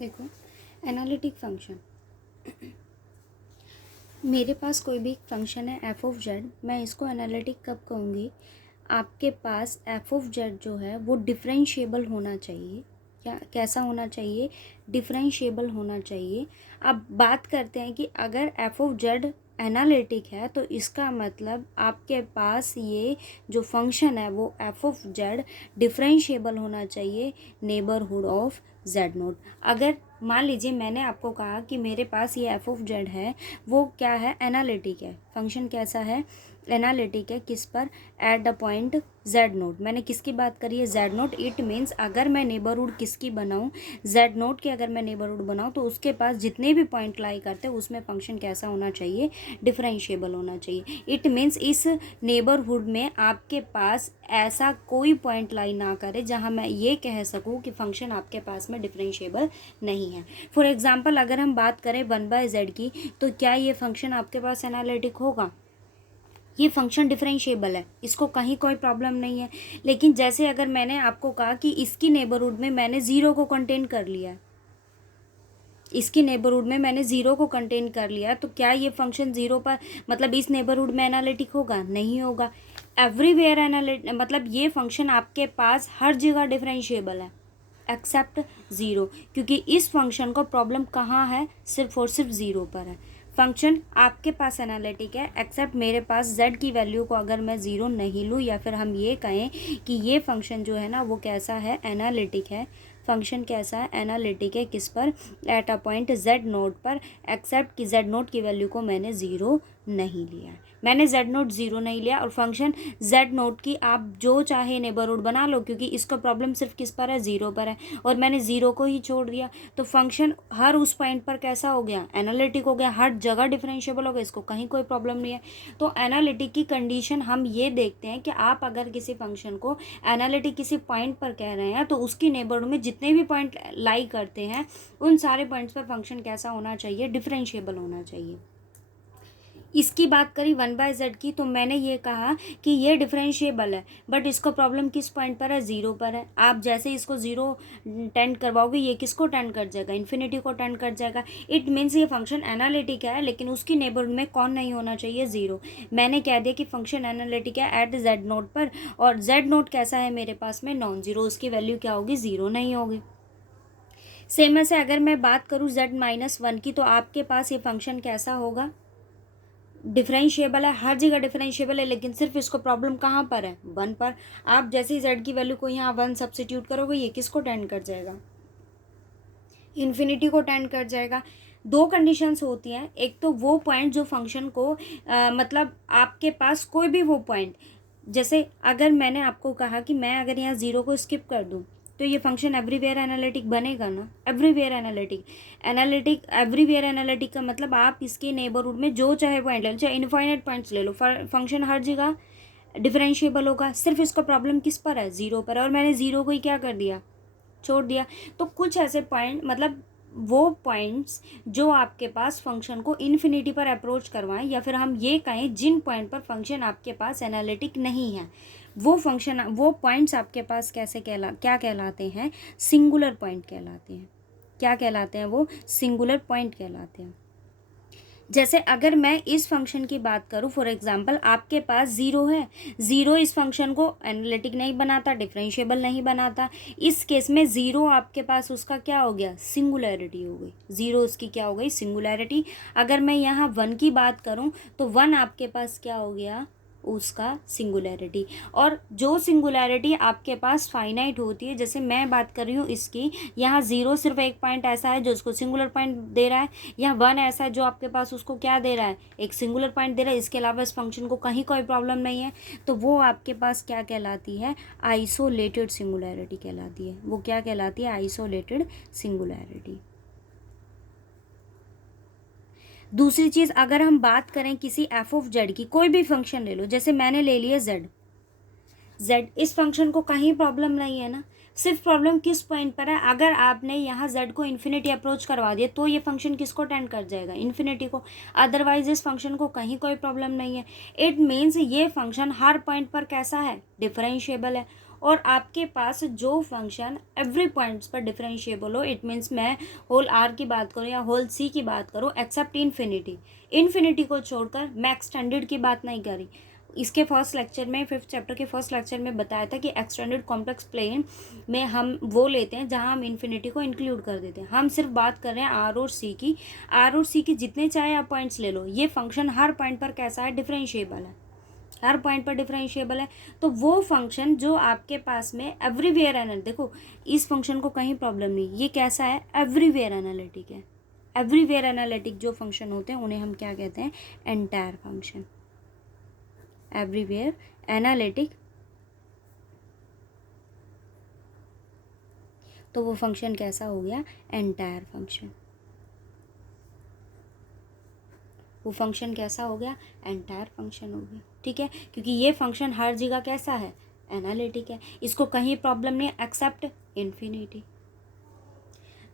देखो, analytic function, मेरे पास कोई भी फंक्शन है एफ ऑफ जेड, मैं इसको एनालिटिक कब कहूँगी? आपके पास एफ ऑफ जेड जो है वो डिफरेंशिएबल होना चाहिए। क्या कैसा होना चाहिए? डिफरेंशिएबल होना चाहिए। अब बात करते हैं कि अगर एफ ऑफ जेड एनालिटिक है तो इसका मतलब आपके पास ये जो फंक्शन है वो एफ ऑफ जेड डिफरेंशिएबल होना चाहिए नेबरहुड ऑफ जेड नोट। अगर मान लीजिए मैंने आपको कहा कि मेरे पास ये एफ ऑफ जेड है, वो क्या है? एनालिटिक है। फंक्शन कैसा है? एनालिटिक है। किस पर? At the point z note. मैंने किसकी बात करी है? Z note. इट मीन्स अगर मैं नेबरहुड किसकी बनाऊँ? जेड नोट की अगर मैं नेबरहुड बनाऊँ तो उसके पास जितने भी पॉइंट लाई करते हैं उसमें फंक्शन कैसा होना चाहिए? डिफरेंशिएबल होना चाहिए। इट मीन्स इस नेबरहुड में आपके पास ऐसा कोई पॉइंट लाई ना करे जहाँ मैं ये कह सकूँ कि फंक्शन आपके पास में डिफरेंशिएबल नहीं है। फॉर एग्जाम्पल अगर हम बात करें 1/z की, तो क्या ये फंक्शन आपके पास एनालिटिक होगा? ये फंक्शन डिफरेंशिएबल है, इसको कहीं कोई प्रॉब्लम नहीं है। लेकिन जैसे अगर मैंने आपको कहा कि इसकी नेबरहुड में मैंने ज़ीरो को कंटेन कर लिया, इसकी नेबरहुड में मैंने ज़ीरो को कंटेन कर लिया, तो क्या ये फंक्शन ज़ीरो पर मतलब इस नेबरहुड में एनालिटिक होगा? नहीं होगा। एवरीवेयर एनालिटिक मतलब ये फंक्शन आपके पास हर जगह डिफरेंशिएबल है एक्सेप्ट ज़ीरो, क्योंकि इस फंक्शन को प्रॉब्लम कहाँ है? सिर्फ और सिर्फ ज़ीरो पर है। फंक्शन आपके पास एनालिटिक है एक्सेप्ट मेरे पास z की वैल्यू को अगर मैं ज़ीरो नहीं लूँ, या फिर हम ये कहें कि ये फंक्शन जो है ना वो कैसा है? एनालिटिक है। फंक्शन कैसा है? एनालिटिक है। किस पर? Eight a point z note पर, एक्सेप्ट कि z नोट की वैल्यू को मैंने ज़ीरो नहीं लिया। मैंने z नोट ज़ीरो नहीं लिया और फंक्शन z नोट की आप जो चाहे नेबरहुड बना लो, क्योंकि इसका प्रॉब्लम सिर्फ किस पर है? ज़ीरो पर है, और मैंने ज़ीरो को ही छोड़ दिया। तो फंक्शन हर उस पॉइंट पर कैसा हो गया? एनालिटिक हो गया, हर जगह डिफरेंशिएबल हो गया, इसको कहीं कोई प्रॉब्लम नहीं है। तो एनालिटिक की कंडीशन हम ये देखते हैं कि आप अगर किसी फंक्शन को एनालिटिक किसी पॉइंट पर कह रहे हैं तो उसकी नेबरहुड में जितने भी पॉइंट लाई करते हैं उन सारे पॉइंट्स पर फंक्शन कैसा होना चाहिए? डिफरेंशिएबल होना चाहिए। इसकी बात करी 1/z की, तो मैंने ये कहा कि ये डिफरेंशिएबल है, बट इसको प्रॉब्लम किस पॉइंट पर है? ज़ीरो पर है। आप जैसे इसको ज़ीरो टेंड करवाओगे, ये किसको टेंड कर जाएगा? इन्फिनिटी को टेंड कर जाएगा। इट मीन्स ये फंक्शन एनालिटिक है, लेकिन उसकी नेबरहुड में कौन नहीं होना चाहिए? ज़ीरो। मैंने कह दिया कि फंक्शन एनालिटिक है एट जेड नोट पर, और जेड नोट कैसा है मेरे पास में? Non zero. उसकी वैल्यू क्या होगी? ज़ीरो नहीं होगी। सेम से अगर मैं बात करूँ z-1 की, तो आपके पास ये फंक्शन कैसा होगा? डिफरेंशिएबल है, हर जगह डिफरेंशिएबल है, लेकिन सिर्फ इसको प्रॉब्लम कहाँ पर है? 1 पर। आप जैसे ही z की वैल्यू को यहाँ 1 सब्सिट्यूट करोगे, ये किसको टेंड कर जाएगा? इन्फिनिटी को टेंड कर जाएगा। दो कंडीशंस होती हैं, एक तो वो पॉइंट जो फंक्शन को मतलब आपके पास कोई भी वो पॉइंट, जैसे अगर मैंने आपको कहा कि मैं अगर यहाँ ज़ीरो को स्किप कर दूँ तो ये फंक्शन एवरीवेयर एनालिटिक बनेगा ना? एवरीवेयर एनालिटिक, एवरीवेयर एनालिटिक का मतलब आप इसके नेबरहुड में जो चाहे पॉइंट ले लो, चाहे इनफाइनाइट पॉइंट्स ले लो, फंक्शन हर जगह डिफरेंशिएबल होगा। सिर्फ इसका प्रॉब्लम किस पर है? ज़ीरो पर है, और मैंने ज़ीरो को ही क्या कर दिया? छोड़ दिया। तो कुछ ऐसे पॉइंट मतलब वो पॉइंट्स जो आपके पास फंक्शन को इन्फिनिटी पर अप्रोच करवाएं, या फिर हम ये कहें जिन पॉइंट पर फंक्शन आपके पास एनालिटिक नहीं है, वो फंक्शन वो पॉइंट्स आपके पास क्या कहलाते हैं? सिंगुलर पॉइंट कहलाते हैं। क्या कहलाते हैं वो? सिंगुलर पॉइंट कहलाते हैं। जैसे अगर मैं इस फंक्शन की बात करूँ, फॉर एग्जांपल आपके पास ज़ीरो है, ज़ीरो इस फंक्शन को एनालिटिक नहीं बनाता, डिफरेंशिएबल नहीं बनाता। इस केस में ज़ीरो आपके पास उसका क्या हो गया? सिंगुलैरिटी हो गई। ज़ीरो उसकी क्या हो गई? सिंगुलैरिटी। अगर मैं यहाँ 1 की बात करूँ तो 1 आपके पास क्या हो गया? उसका सिंगुलैरिटी। और जो सिंगुलैरिटी आपके पास फाइनाइट होती है, जैसे मैं बात कर रही हूँ इसकी, यहाँ ज़ीरो सिर्फ एक पॉइंट ऐसा है जो उसको सिंगुलर पॉइंट दे रहा है, यहाँ 1 ऐसा है जो आपके पास उसको क्या दे रहा है? एक सिंगुलर पॉइंट दे रहा है। इसके अलावा इस फंक्शन को कहीं कोई प्रॉब्लम नहीं है, तो वो आपके पास क्या कहलाती है? आइसोलेटेड सिंगुलैरिटी कहलाती है। वो क्या कहलाती है? Isolated singularity. दूसरी चीज़, अगर हम बात करें किसी एफ ऑफ जेड की, कोई भी फंक्शन ले लो, जैसे मैंने ले लिया जेड, इस फंक्शन को कहीं प्रॉब्लम नहीं है ना? सिर्फ प्रॉब्लम किस पॉइंट पर है? अगर आपने यहाँ z को इन्फिनिटी अप्रोच करवा दिया तो ये फंक्शन किसको टेंड कर जाएगा? इन्फिनिटी को। अदरवाइज इस फंक्शन को कहीं कोई प्रॉब्लम नहीं है। इट मीन्स ये फंक्शन हर पॉइंट पर कैसा है? डिफरेंशिएबल है। और आपके पास जो फंक्शन एवरी पॉइंट्स पर डिफरेंशिएबल हो, इट मीन्स मैं होल आर की बात करूँ या होल सी की बात करूँ एक्सेप्ट इन्फिनिटी, इन्फिनिटी को छोड़कर मैं एक्सटेंडेड की बात नहीं करी। इसके फर्स्ट लेक्चर में, 5th चैप्टर के फर्स्ट लेक्चर में बताया था कि एक्सटेंडेड कॉम्प्लेक्स प्लेन में हम वो लेते हैं जहां हम इन्फिनिटी को इंक्लूड कर देते हैं। हम सिर्फ बात कर रहे हैं आर और सी की। आर और सी के जितने चाहे आप पॉइंट्स ले लो, ये फंक्शन हर पॉइंट पर कैसा है, डिफरेंशिएबल है, हर पॉइंट पर डिफरेंशिएबल है। तो वो फंक्शन जो आपके पास में एवरीवेयर एनालिटिक, देखो इस फंक्शन को कहीं प्रॉब्लम नहीं, ये कैसा है, एवरीवेयर एनालिटिक है। एवरीवेयर एनालिटिक जो फंक्शन होते हैं उन्हें हम क्या कहते हैं, एंटायर फंक्शन, एवरीवेयर एनालिटिक। तो वो फंक्शन कैसा हो गया, एंटायर फंक्शन। वो फंक्शन कैसा हो गया, एंटायर फंक्शन हो गया। ठीक है, क्योंकि ये फंक्शन हर जगह कैसा है, एनालिटिक है, इसको कहीं प्रॉब्लम नहीं एक्सेप्ट इन्फिनिटी।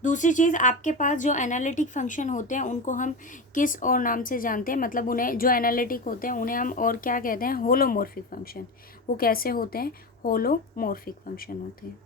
दूसरी चीज़, आपके पास जो एनालिटिक फंक्शन होते हैं उनको हम किस और नाम से जानते हैं, मतलब उन्हें जो एनालिटिक होते हैं उन्हें हम और क्या कहते हैं, होलोमॉर्फिक फंक्शन। वो कैसे होते हैं, होलोमॉर्फिक फंक्शन होते हैं।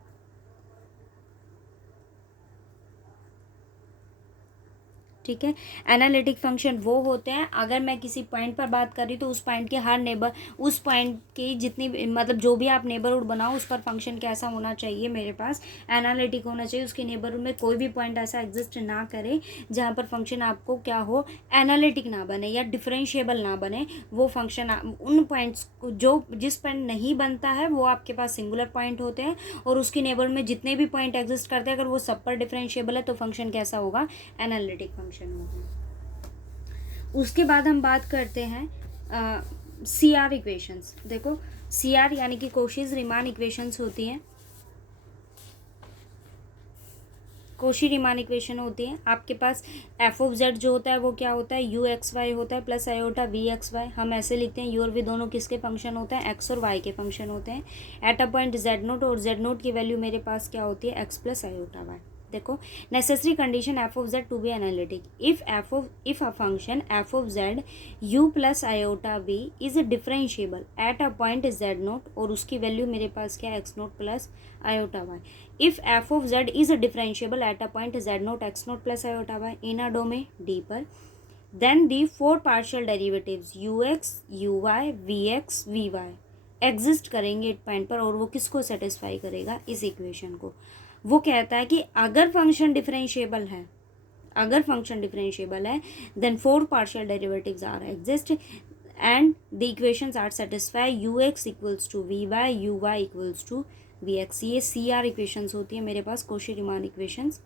ठीक है, एनालिटिक फंक्शन वो होते हैं, अगर मैं किसी पॉइंट पर बात कर रही तो उस पॉइंट के हर नेबर, उस पॉइंट की जितनी मतलब जो भी आप नेबरहुड बनाओ उस पर फंक्शन कैसा होना चाहिए, मेरे पास एनालिटिक होना चाहिए। उसके नेबरहुड में कोई भी पॉइंट ऐसा एग्जिस्ट ना करे जहाँ पर फंक्शन आपको क्या हो, एनालिटिक ना बने या डिफरेंशिएबल ना बने। वो फंक्शन उन पॉइंट्स को, जो जिस पॉइंट नहीं बनता है वो आपके पास सिंगुलर पॉइंट होते हैं, और उसके नेबरहुड में जितने भी पॉइंट एग्जिस्ट करते हैं अगर वो सब पर डिफरेंशिएबल है तो फंक्शन कैसा होगा, एनालिटिक फंक्शन होगा। उसके बाद हम बात करते हैं सी आर इक्वेशंस। देखो सी आर यानी कि कोशीज रीमान इक्वेशंस होती हैं, कोशी रीमान इक्वेशन होती है। आपके पास एफ ऑफ जेड जो होता है वो क्या होता है, यू एक्स वाई होता है plus iota v x y. हम ऐसे लिखते हैं, यू और वी दोनों किसके फंक्शन होते हैं, एक्स और वाई के फंक्शन होते हैं at a point z naught, और जेड नोट की वैल्यू मेरे पास क्या होती है, एक्स प्लस आयोटा वाई। देखो necessary condition f of z to be analytic, if a function f of z u plus iota v is differentiable at a point z naught, और उसकी value मेरे पास क्या है, x naught plus iota y. If f of z is differentiable at a point z naught x naught plus iota y in a domain D पर, then the four partial derivatives ux, uy, vx, vy exist करेंगे एक point पर, और वो किसको satisfy करेगा, इस equation को। वो कहता है कि अगर फंक्शन डिफरेंशिएबल है, अगर फंक्शन डिफरेंशिएबल है then four partial derivatives are exist and the equations are satisfy ux equals to vy, uy equals to vx। ये सी आर इक्वेशंस होती है मेरे पास, कोशी रीमान इक्वेशंस।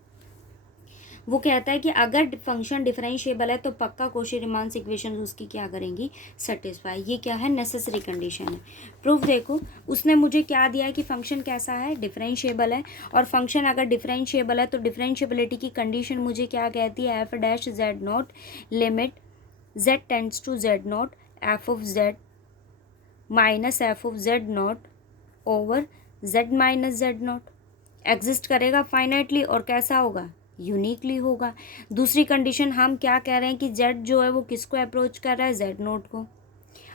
वो कहता है कि अगर फंक्शन डिफरेंशिएबल है तो पक्का कोशी रीमान इक्वेशन उसकी क्या करेंगी, सेटिस्फाई। ये क्या है, नेसेसरी कंडीशन है। प्रूफ देखो, उसने मुझे क्या दिया है कि फंक्शन कैसा है, डिफरेंशिएबल है, और फंक्शन अगर डिफरेंशिएबल है तो डिफरेंशिएबिलिटी की कंडीशन मुझे क्या कहती है, f dash z naught limit z tends to z naught f of z minus f of z naught over z minus z naught exist करेगा फाइनाइटली, और कैसा होगा, यूनिकली होगा। दूसरी कंडीशन हम क्या कह रहे हैं कि z जो है वो किसको अप्रोच कर रहा है, z नोट को।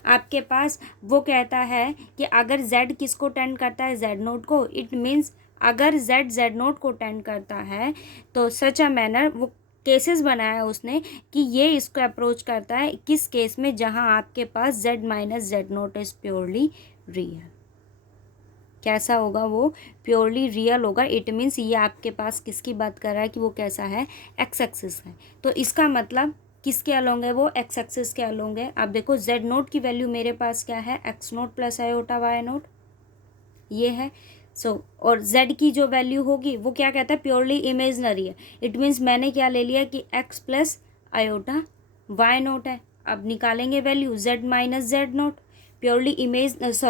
आपके पास वो कहता है कि अगर z किसको टेंड करता है, z नोट को, इट मीन्स अगर z नोट को टेंड करता है तो सच अ मैनर, वो केसेस बनाया उसने कि ये इसको अप्रोच करता है, किस केस में, जहां आपके पास z minus z naught is purely real. कैसा होगा, वो प्योरली रियल होगा। इट मीन्स ये आपके पास किसकी बात कर रहा है कि वो कैसा है, एक्स एक्सिस है। तो इसका मतलब किसके अलोंग है, वो एक्स एक्सिस के अलोंग है। अब देखो जेड नोट की वैल्यू मेरे पास क्या है, x naught plus iota y naught, ये है। और z की जो वैल्यू होगी वो क्या कहता है, प्योरली इमेजनरी है। इट मीन्स मैंने क्या ले लिया कि x plus iota y naught है। अब निकालेंगे value z minus z naught, purely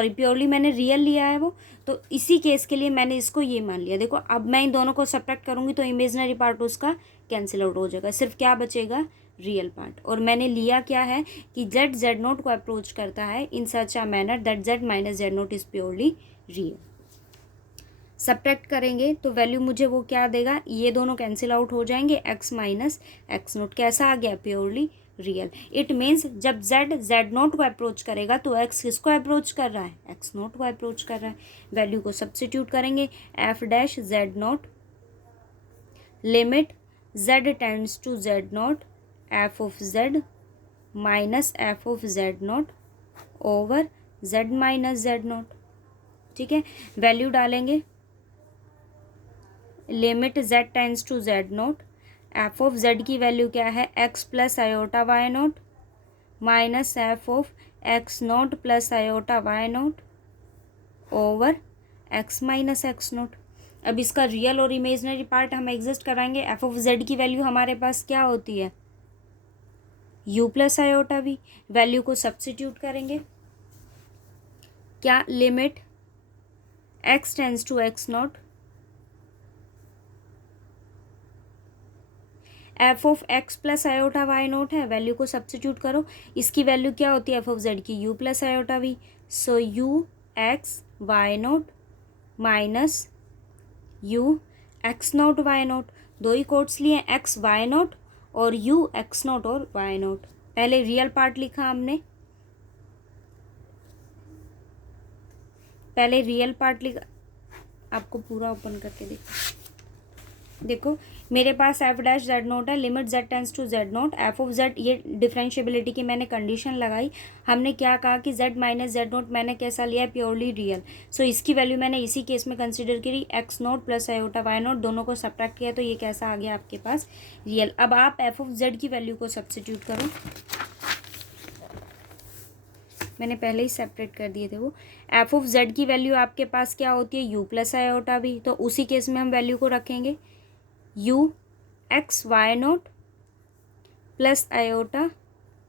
purely मैंने रियल लिया है वो, तो इसी केस के लिए मैंने इसको ये मान लिया। देखो अब मैं इन दोनों को सब्ट्रैक्ट करूँगी तो इमेजनरी पार्ट उसका कैंसिल आउट हो जाएगा, सिर्फ क्या बचेगा, रियल पार्ट। और मैंने लिया क्या है कि जेड नोट को अप्रोच करता है in such a manner that z minus z naught is purely real. Subtract करेंगे तो वैल्यू मुझे वो क्या देगा, ये दोनों कैंसिल आउट हो जाएंगे, x माइनस एक्स नोट कैसा आ गया, प्योरली रियल। इट मीन्स जब z नोट को अप्रोच करेगा तो x किसको अप्रोच कर रहा है, x नोट को अप्रोच कर रहा है। वैल्यू को सब्स्टिट्यूट करेंगे, f dash z naught limit z tends to z naught f of z minus f of z naught over z minus z naught. ठीक है, वैल्यू डालेंगे, limit z tends to z naught, f of z की value क्या है, x plus iota y naught minus f of x naught plus iota y naught over x minus x naught. अब इसका real और imaginary part हम exist कराएंगे। F of z की value हमारे पास क्या होती है, u plus iota v। Value को सब्स्टिट्यूट करेंगे, क्या, limit x tends to x naught, f of x plus iota y naught है, वैल्यू को सब्स्टिट्यूट करो, इसकी वैल्यू क्या होती है एफ ऑफ जेड की, u plus iota v. So u x y naught minus u x naught y naught, दो ही कोट्स लिए, एक्स वाई नोट और यू एक्स नोट और वाई नोट। पहले रियल पार्ट लिखा हमने, पहले रियल पार्ट लिखा, आपको पूरा ओपन करके देखो मेरे पास एफ डैश जेड नोट है, limit z tends to z naught, f of z, ये डिफरेंशिएबिलिटी की मैंने कंडीशन लगाई। हमने क्या कहा कि जेड माइनस जेड नोट मैंने कैसा लिया है, प्योरली रियल। सो इसकी वैल्यू मैंने इसी केस में कंसिडर करी, x naught plus iota y naught, दोनों को सब्ट्रैक्ट किया तो ये कैसा आ गया आपके पास, रियल। अब आप एफ ऑफ जेड की वैल्यू को सब्स्टिट्यूट करो, मैंने पहले ही सेपरेट कर दिए थे वो। एफ ऑफ जेड की वैल्यू आपके पास क्या होती है, यू प्लस आयोटा भी, तो उसी केस में हम वैल्यू को रखेंगे, u x y naught plus iota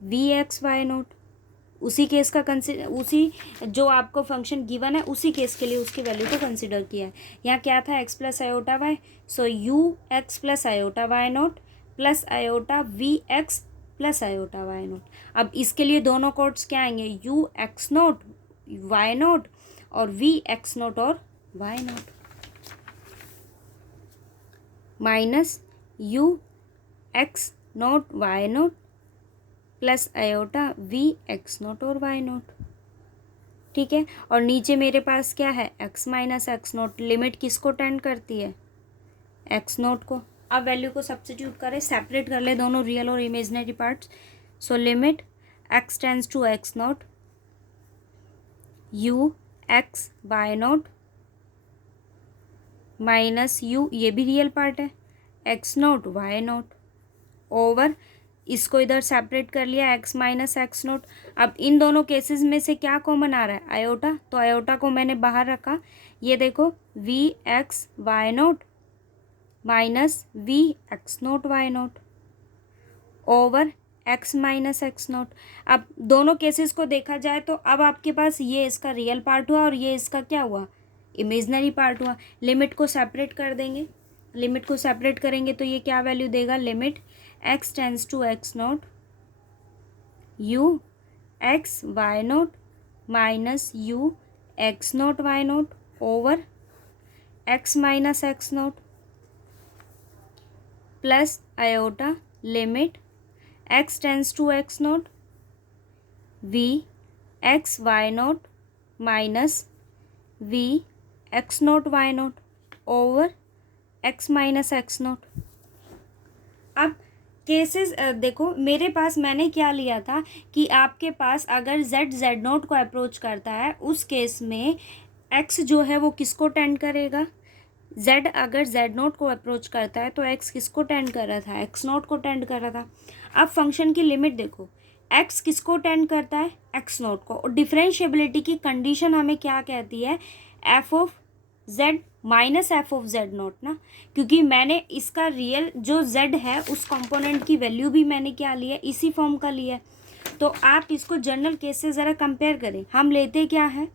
v x y naught. उसी केस का उसी जो आपको फंक्शन गिवन है उसी केस के लिए उसकी वैल्यू को कंसिडर किया है। यहाँ क्या था, x plus iota y, so u x plus iota y naught plus iota v x plus iota y naught. अब इसके लिए दोनों कोट्स क्या आएंगे, u x naught y naught और वी एक्स नोट और y naught minus u x naught y naught plus iota v x naught और y naught. ठीक है, और नीचे मेरे पास क्या है, x minus x naught, limit किसको टेंड करती है, एक्स नोट को। अब वैल्यू को सब्स्टिट्यूट करें, सेपरेट कर ले दोनों रियल और imaginary parts. So limit x tends to x naught, u x y naught minus u, ये भी रियल पार्ट है, x naught y naught over, इसको इधर सेपरेट कर लिया, एक्स माइनस एक्स नोट। अब इन दोनों केसेस में से क्या कॉमन आ रहा है, आयोटा, तो आयोटा को मैंने बाहर रखा। ये देखो v x y naught minus v x naught y naught over x minus x naught. अब दोनों केसेस को देखा जाए तो अब आपके पास ये इसका रियल पार्ट हुआ और ये इसका क्या हुआ, इमेजनरी पार्ट हुआ। लिमिट को सेपरेट कर देंगे, लिमिट को सेपरेट करेंगे तो ये क्या वैल्यू देगा, limit x tends to x naught, u x y naught minus u x naught y naught over x minus x naught plus iota limit x tends to x naught v x y naught minus v x naught y naught over x minus x naught. अब cases देखो मेरे पास मैंने क्या लिया था कि आपके पास अगर जेड नोट को अप्रोच करता है उस केस में एक्स जो है वो किसको टेंड करेगा, जेड अगर जेड नोट को अप्रोच करता है तो एक्स किसको टेंड कर रहा था, एक्स नोट को टेंड कर रहा था। अब फंक्शन की लिमिट देखो, एक्स किसको टेंड करता है, एक्स नोट को, और डिफरेंशिएबिलिटी की कंडीशन हमें क्या कहती है, f of z minus f of Z note ना, क्योंकि मैंने इसका रियल जो जेड है उस कंपोनेंट की वैल्यू भी मैंने क्या लिया, इसी फॉर्म का लिया है। तो आप इसको जनरल केस से ज़रा कंपेयर करें, हम लेते क्या है,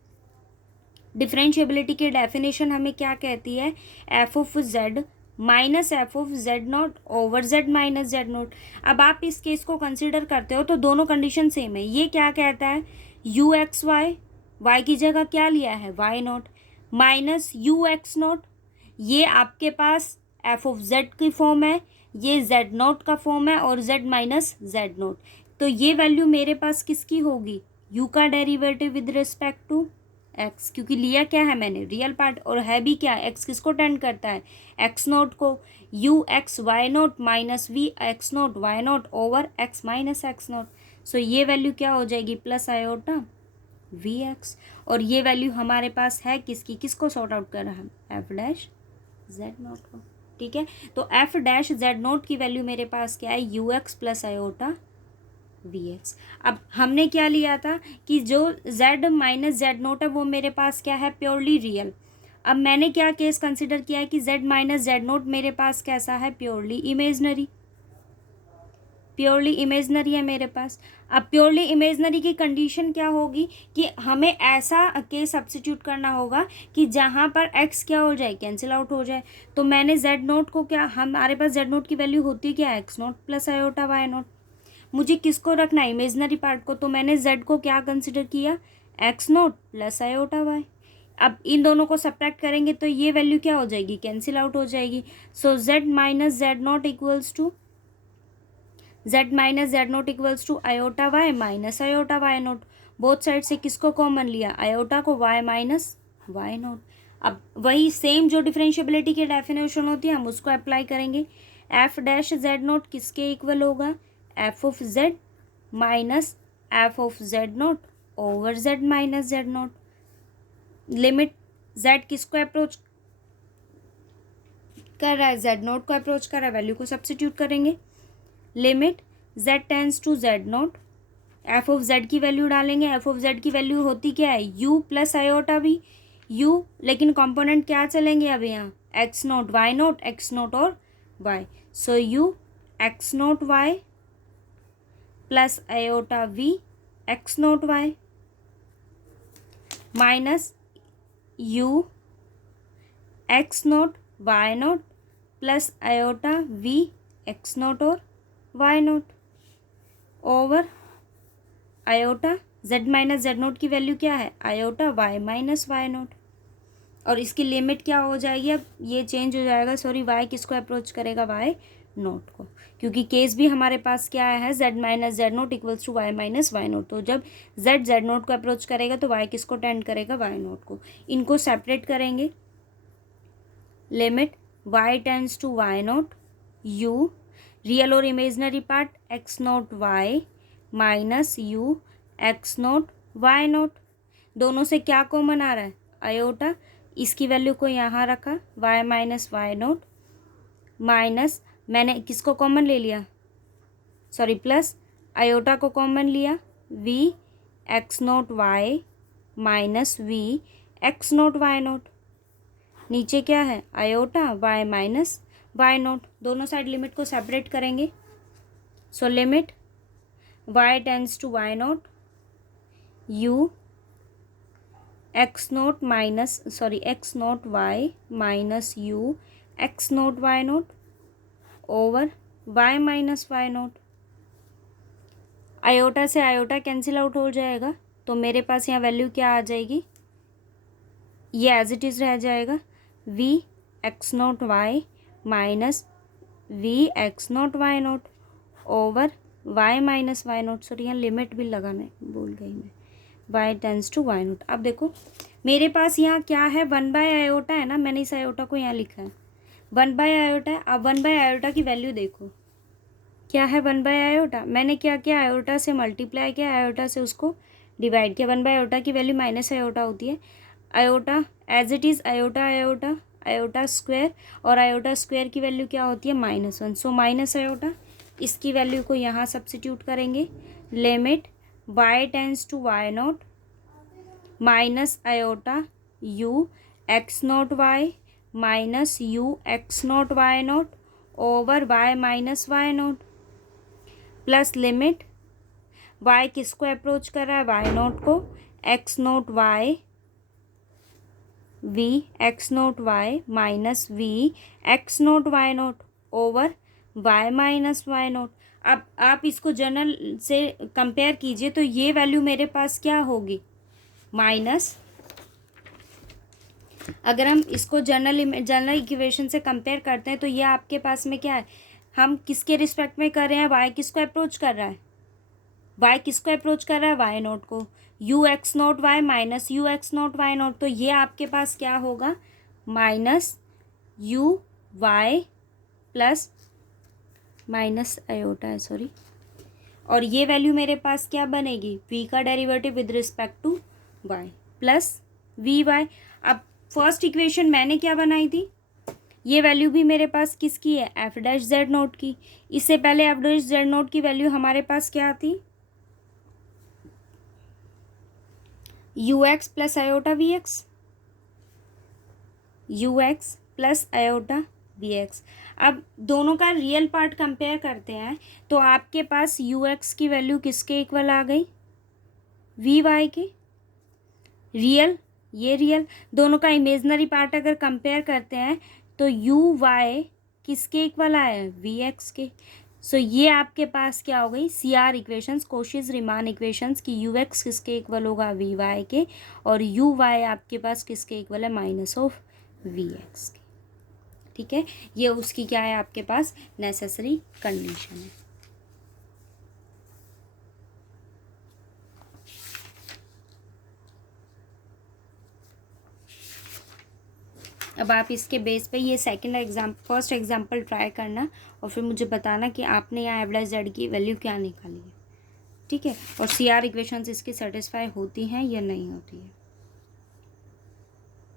डिफरेंशिएबिलिटी की डेफिनेशन हमें क्या कहती है, f of z minus f of Z note over Z minus z note. अब आप इस केस को कंसिडर करते हो तो दोनों कंडीशन सेम है। ये क्या कहता है, यू एक्स वाई, वाई की जगह क्या लिया है, y naught, minus u x naught, ये आपके पास एफ ऑफ जेड की फॉर्म है, ये जेड नॉट का फॉर्म है और जेड माइनस जेड नॉट। तो ये वैल्यू मेरे पास किसकी होगी, यू का derivative with respect to x, क्योंकि लिया क्या है मैंने, रियल पार्ट, और है भी क्या, एक्स किसको टेंड करता है, एक्स नॉट को। U x y naught minus v x naught y naught over x minus x naught. So ये वैल्यू क्या हो जाएगी, प्लस आयोटा वी एक्स। और ये वैल्यू हमारे पास है किसकी, किसको सॉर्ट आउट कर रहा है, एफ डैश जेड नॉट को। ठीक है, तो एफ डैश जेड नॉट की वैल्यू मेरे पास क्या है, u x plus iota v x. अब हमने क्या लिया था कि जो z माइनस जेड नोट है वो मेरे पास क्या है, प्योरली रियल। अब मैंने क्या केस कंसिडर किया है कि z माइनस जेड नोट मेरे पास कैसा है, प्योरली इमेजनरी, प्योरली इमेजनरी है मेरे पास। अब प्योरली इमेजनरी की कंडीशन क्या होगी कि हमें ऐसा केस सब्स्टिट्यूट करना होगा कि जहाँ पर x क्या हो जाए, कैंसिल आउट हो जाए। तो मैंने z नोट को क्या, हमारे पास z नोट की वैल्यू होती है क्या, x note plus iota y note. मुझे किसको रखना है, इमेजनरी पार्ट को, तो मैंने z को क्या कंसिडर किया, x note plus iota y। अब इन दोनों को सब्ट्रैक्ट करेंगे तो ये वैल्यू क्या हो जाएगी, कैंसिल आउट हो जाएगी। So z minus z naught equals to iota y minus iota y naught. Both side से किसको कॉमन लिया, आयोटा को, y माइनस y नोट। अब वही सेम जो डिफरेंशिएबिलिटी की डेफिनेशन होती है हम उसको अप्लाई करेंगे। एफ डैश जेड नोट किसके इक्वल होगा, F of z minus f of Z note over Z minus z note. Limit Z किसको अप्रोच कर रहा है, जेड नोट को अप्रोच कर रहा है, वैल्यू को सब्स्टिट्यूट करेंगे। Limit z tends to z naught, f of z की वैल्यू डालेंगे, एफ ऑफ जेड की वैल्यू होती क्या है, यू प्लस आयोटा भी, यू लेकिन कंपोनेंट क्या चलेंगे अब यहाँ, x naught y naught, x naught और y. So u x naught y plus iota v x naught y minus u x naught y naught plus iota v x naught और y naught over iota Z minus z naught की value क्या है, iota y minus y naught. और इसकी limit क्या हो जाएगी, अब ये चेंज हो जाएगा, सॉरी वाई किसको अप्रोच करेगा, वाई नोट को, क्योंकि केस भी हमारे पास क्या है, z minus z naught equals to y minus y naught. तो जब जेड जेड नोट को अप्रोच करेगा तो वाई किसको टेंड करेगा, वाई नोट को। इनको सेपरेट करेंगे। Limit y tends to y naught, u real और imaginary part x naught y minus u x naught y naught. दोनों से क्या कॉमन आ रहा है, आयोटा, इसकी वैल्यू को यहाँ रखा, y minus y naught minus, मैंने किसको कॉमन ले लिया, सॉरी प्लस आयोटा को कॉमन लिया, v x naught y minus v x naught y naught. नीचे क्या है, iota y minus y naught. दोनों साइड लिमिट को सेपरेट करेंगे। So limit y tends to y naught, u x naught minus, sorry x naught y minus u x naught y naught over y minus y note. Iota से iota cancel out हो जाएगा, तो मेरे पास यहाँ value क्या आ जाएगी, ये as it is रह जाएगा, v x naught y minus v x naught y naught over y minus y naught. Sorry यहाँ लिमिट भी लगाने भूल गई मैं, y tends to y naught. अब देखो मेरे पास यहाँ क्या है, वन बाय आयोटा है ना, मैंने इस आयोटा को यहाँ लिखा है, वन बाय आयोटा है। अब वन बाय आयोटा की वैल्यू देखो क्या है, वन बाय आयोटा, मैंने क्या किया, आयोटा से मल्टीप्लाई किया, आयोटा से उसको डिवाइड किया। वन बाय आयोटा की वैल्यू माइनस आयोटा होती है, iota as it is iota iota iota square, और आयोटा स्क्वायर की वैल्यू क्या होती है, -1। सो माइनस आयोटा, इसकी वैल्यू को यहाँ सब्स्टिट्यूट करेंगे। Limit y tends to y naught minus iota u x naught y minus u x naught y naught over y minus y naught plus limit y किसको approach कर रहा है, y naught को, x naught y v x naught y minus v x naught y naught over y minus y naught. अब आप इसको general से compare कीजिए तो ये वैल्यू मेरे पास क्या होगी, माइनस अगर हम इसको जनरल इक्वेशन से कंपेयर करते हैं तो ये आपके पास में क्या है, हम किसके रिस्पेक्ट में कर रहे हैं, वाई किसको अप्रोच कर रहा है, वाई किसको अप्रोच कर रहा है, वाई नोट को, u x naught y minus u x naught y naught, तो ये आपके पास क्या होगा, minus u y plus minus iota है, सॉरी, और ये वैल्यू मेरे पास क्या बनेगी, v का derivative with respect to y plus v y. अब फर्स्ट इक्वेशन मैंने क्या बनाई थी, ये वैल्यू भी मेरे पास किसकी है, एफ डैश जेड नोट की। इससे पहले एफ डैश जेड नोट की वैल्यू हमारे पास क्या थी, u x plus iota v x, u x plus iota v x. अब दोनों का रियल पार्ट कंपेयर करते हैं तो आपके पास यू एक्स की वैल्यू किसके इक्वल आ गई, वी वाई के, रियल, ये रियल, दोनों का इमेजनरी पार्ट अगर कंपेयर करते हैं तो यू वाई किसके इक्वल आया, वी एक्स के। सो ये आपके पास क्या हो गई, C R equations, Cauchy's Riemann equations की यू एक्स किसके इक्वल होगा, वी वाई के, और यू वाई आपके पास किसके इक्वल है, माइनस ऑफ वी एक्स के। ठीक है, ये उसकी क्या है आपके पास नेसेसरी कंडीशन है। अब आप इसके बेस पे ये फर्स्ट एग्जाम्पल ट्राई करना और फिर मुझे बताना कि आपने यहाँ एवरेज जेड की वैल्यू क्या निकाली है। ठीक है, और सी आर इक्वेशंस इसकी सेटिस्फाई होती हैं या नहीं होती है।